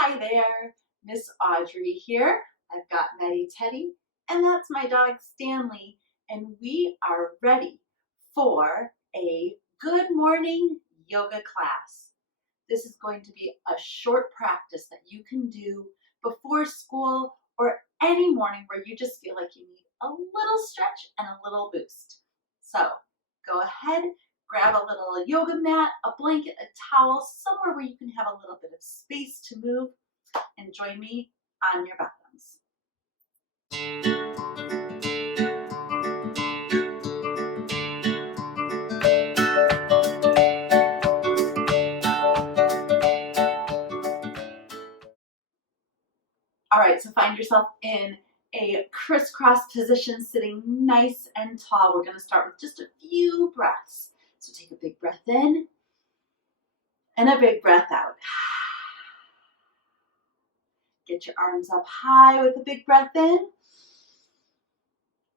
Hi there, Miss Audrey here. I've got Maddie Teddy, and that's my dog Stanley, and we are ready for a good morning yoga class. This is going to be a short practice that you can do before school or any morning where you just feel like you need a little stretch and a little boost. So go ahead, grab a little yoga mat, a blanket, a towel, somewhere where you can have a little bit of space to move, and join me on your bottoms. All right, so find yourself in a crisscross position, sitting nice and tall. We're gonna start with just a few breaths. So take a big breath in and a big breath out. Get your arms up high with a big breath in.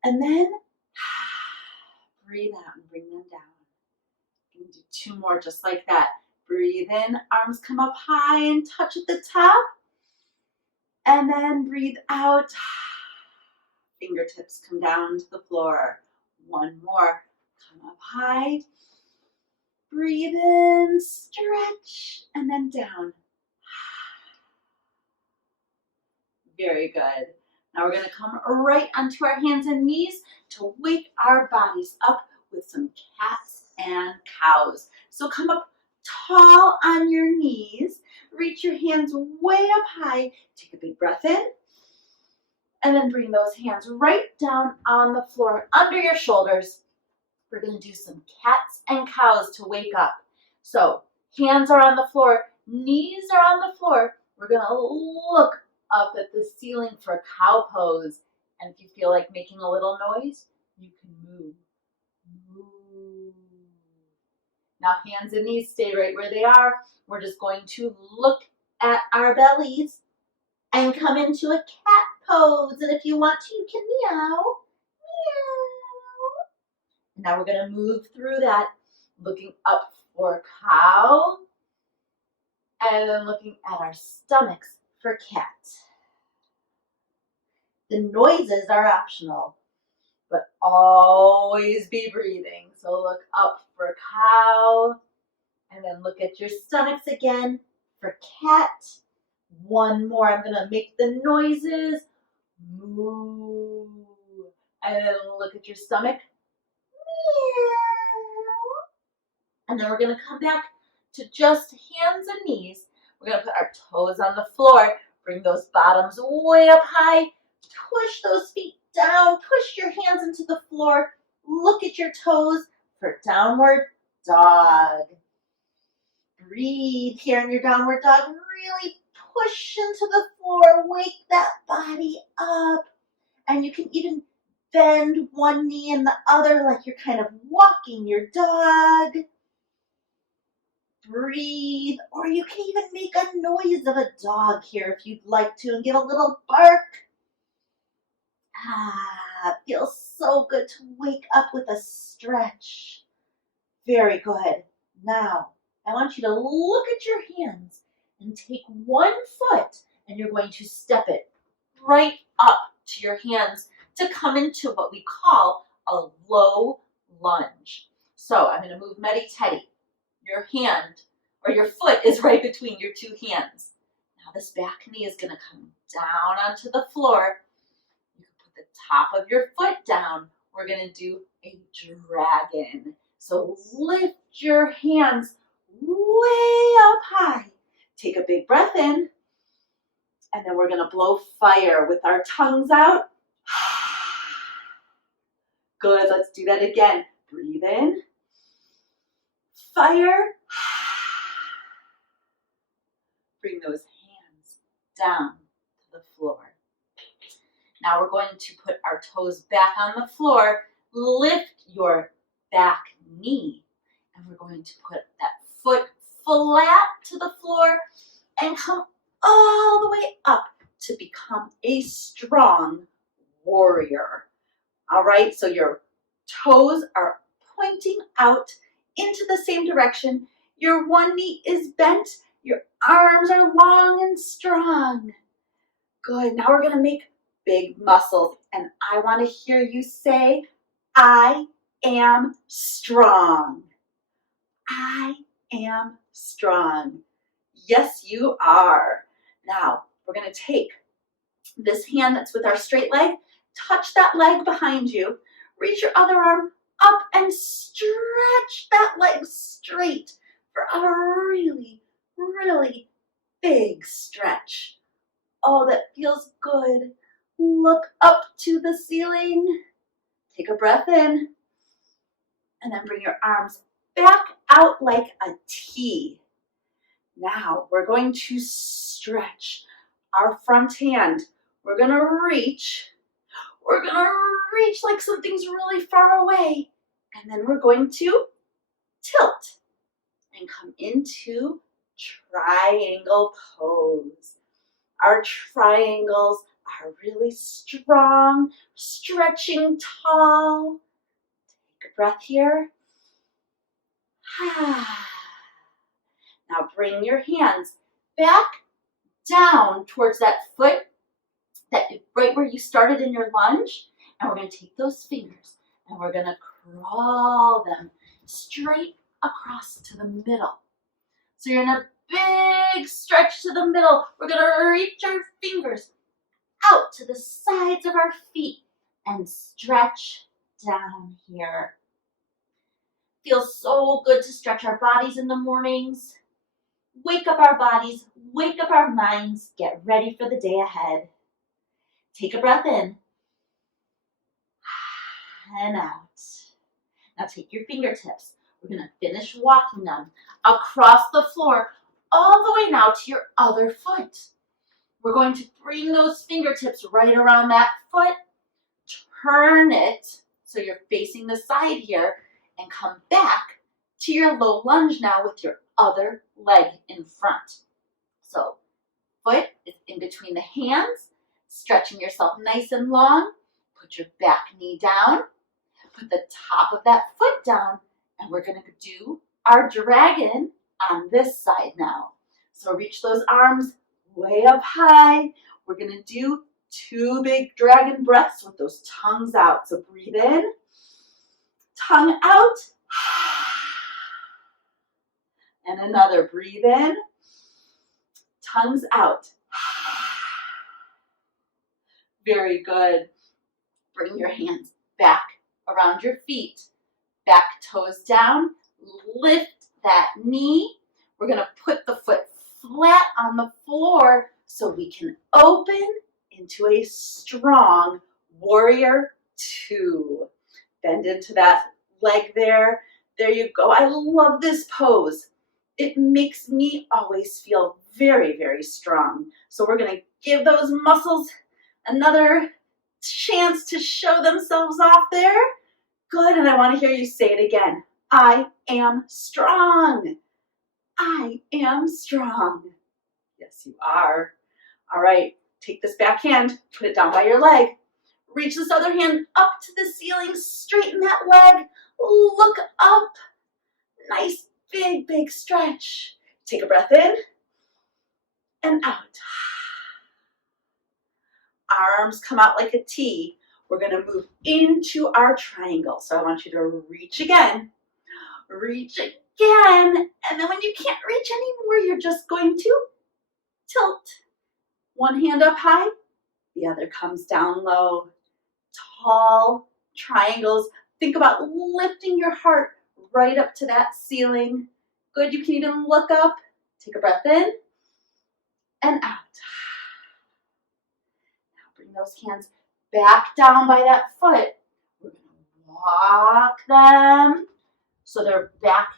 And then breathe out and bring them down. You can do two more just like that. Breathe in, arms come up high and touch at the top. And then breathe out. Fingertips come down to the floor. One more. Come up high. Breathe in, stretch, and then down. Very good. Now we're going to come right onto our hands and knees to wake our bodies up with some cats and cows. So come up tall on your knees. Reach your hands way up high. Take a big breath in. And then bring those hands right down on the floor under your shoulders. We're going to do some cats and cows to wake up. So hands are on the floor, knees are on the floor. We're going to look up at the ceiling for a cow pose. And if you feel like making a little noise, you can move. Move. Now hands and knees stay right where they are. We're just going to look at our bellies and come into a cat pose. And if you want to, you can meow. Meow. Now we're going to move through that, looking up for cow, and then looking at our stomachs for cat. The noises are optional, but always be breathing. So look up for cow, and then look at your stomachs again for cat. One more. I'm going to make the noises. Moo. And then look at your stomach. Meow. And then we're going to come back to just hands and knees. We're going to put our toes on the floor. Bring those bottoms way up high. Push those feet down. Push your hands into the floor. Look at your toes for downward dog. Breathe here in your downward dog. Really push into the floor. Wake that body up. And you can even bend one knee and the other like you're kind of walking your dog. Breathe. Or you can even make a noise of a dog here if you'd like to and give a little bark. It feels so good to wake up with a stretch. Very good. Now, I want you to look at your hands and take one foot and you're going to step it right up to your hands to come into what we call a low lunge. So I'm going to move Maddie Teddy. Your hand or your foot is right between your two hands. Now this back knee is going to come down onto the floor. You can put the top of your foot down. We're going to do a dragon. So lift your hands way up high. Take a big breath in. And then we're going to blow fire with our tongues out. Good. Let's do that again. Breathe in. Fire. Bring those hands down to the floor. Now we're going to put our toes back on the floor. Lift your back knee. And we're going to put that foot flat to the floor and come all the way up to become a strong warrior. All right, so your toes are pointing out into the same direction. Your one knee is bent Your arms are long and strong. Good. Now we're going to make big muscles. And I want to hear you say, I am strong. I am strong. Yes, you are. Now, we're going to take this hand that's with our straight leg, touch that leg behind you, reach your other arm up and stretch that leg straight for a really, really big stretch. Oh, that feels good. Look up to the ceiling. Take a breath in. And then bring your arms back out like a T. Now we're going to stretch our front hand. We're going to reach. We're going to reach like something's really far away. And then we're going to tilt and come into triangle pose. Our triangles are really strong, stretching tall. Take a breath here. Now bring your hands back down towards that foot, that right where you started in your lunge. And we're going to take those fingers and we're going to crawl them straight across to the middle. So you're in a big stretch to the middle. We're going to reach our fingers out to the sides of our feet and stretch down here. Feels so good to stretch our bodies in the mornings. Wake up our bodies, wake up our minds, get ready for the day ahead. Take a breath in and out. Now take your fingertips. We're going to finish walking them across the floor all the way now to your other foot. We're going to bring those fingertips right around that foot, turn it so you're facing the side here, and come back to your low lunge now with your other leg in front. So foot is in between the hands, stretching yourself nice and long. Put your back knee down, put the top of that foot down, and we're going to do our dragon on this side now. So reach those arms way up high. We're going to do 2 big dragon breaths with those tongues out. So breathe in, tongue out, and another. Breathe in, tongues out. Very good. Bring your hands back around your feet, back toes down, lift that knee. We're going to put the foot flat on the floor so we can open into a strong warrior 2. Bend into that leg there. There you go. I love this pose. It makes me always feel very, very strong. So we're going to give those muscles another chance to show themselves off there. Good, and I want to hear you say it again. I am strong. I am strong. Yes, you are. All right, take this back hand, put it down by your leg. Reach this other hand up to the ceiling, straighten that leg, look up. Nice, big, big stretch. Take a breath in and out. Arms come out like a T. We're going to move into our triangle. So I want you to reach again, and then when you can't reach anymore, you're just going to tilt. One hand up high, the other comes down low. Tall triangles. Think about lifting your heart right up to that ceiling. Good, you can even look up. Take a breath in and out. Bring those hands back down by that foot. We're going to walk them so they're back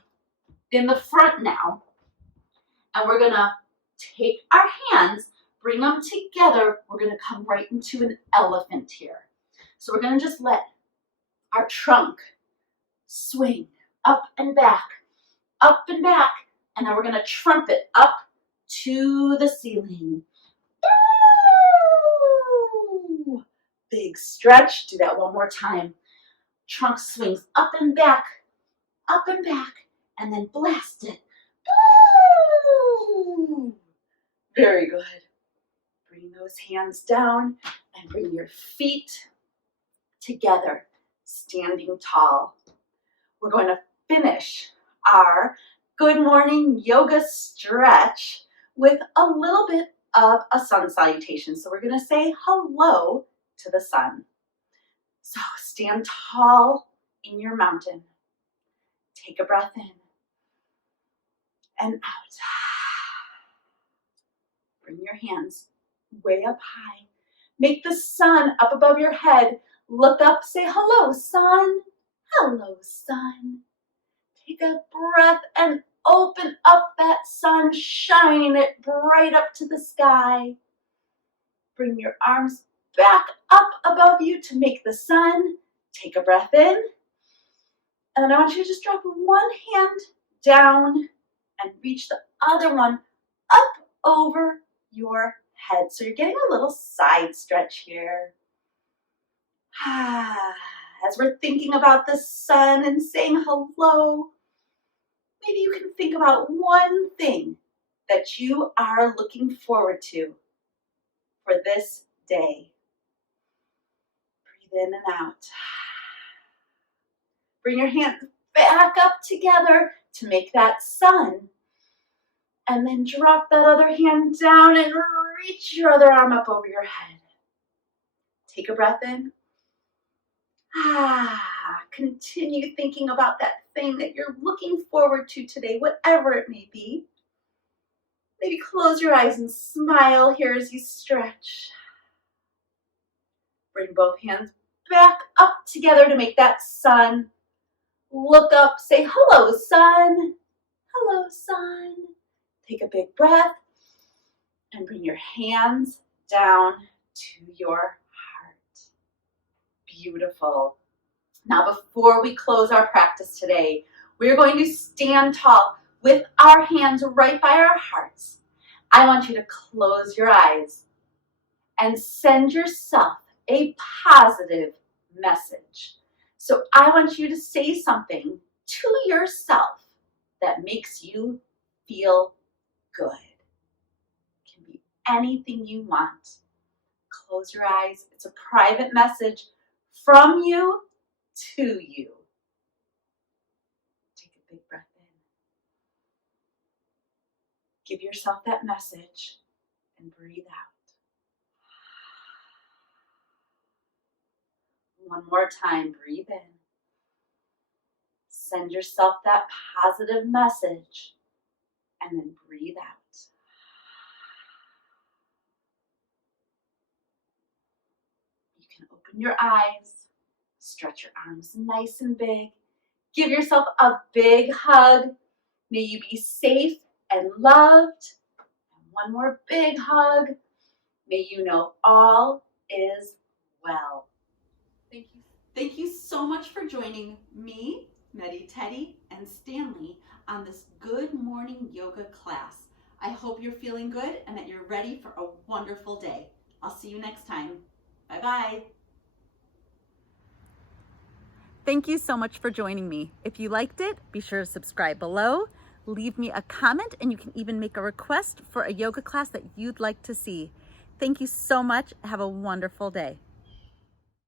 in the front now. And we're going to take our hands, bring them together. We're going to come right into an elephant here. So we're going to just let our trunk swing up and back, and then we're going to trumpet up to the ceiling. Big stretch. Do that one more time. Trunk swings up and back, and then blast it. Woo! Very good. Bring those hands down and bring your feet together, standing tall. We're going to finish our good morning yoga stretch with a little bit of a sun salutation. So we're going to say hello to the sun. So stand tall in your mountain. Take a breath in and out. Bring your hands way up high. Make the sun up above your head. Look up, say hello, sun. Hello, sun. Take a breath and open up that sun. Shine it bright up to the sky. Bring your arms back up above you to make the sun. Take a breath in. And then I want you to just drop one hand down and reach the other one up over your head. So you're getting a little side stretch here. As we're thinking about the sun and saying hello, maybe you can think about one thing that you are looking forward to for this day. Breathe in and out. Bring your hands back up together to make that sun. And then drop that other hand down and reach your other arm up over your head. Take a breath in. Continue thinking about that thing that you're looking forward to today, whatever it may be. Maybe close your eyes and smile here as you stretch. Bring both hands back up together to make that sun. Look up, say hello, sun. Hello, sun. Take a big breath and bring your hands down to your heart. Beautiful. Now, before we close our practice today, we're going to stand tall with our hands right by our hearts. I want you to close your eyes and send yourself a positive message. So I want you to say something to yourself that makes you feel good. It can be anything you want. Close your eyes. It's a private message from you to you. Take a big breath in. Give yourself that message and breathe out. One more time, breathe in. Send yourself that positive message and then breathe out. You can open your eyes, stretch your arms nice and big. Give yourself a big hug. May you be safe and loved. And one more big hug. May you know all is well. Thank you so much for joining me, Medi Teddy, and Stanley on this Good Morning Yoga class. I hope you're feeling good and that you're ready for a wonderful day. I'll see you next time. Bye-bye. Thank you so much for joining me. If you liked it, be sure to subscribe below, leave me a comment, and you can even make a request for a yoga class that you'd like to see. Thank you so much. Have a wonderful day.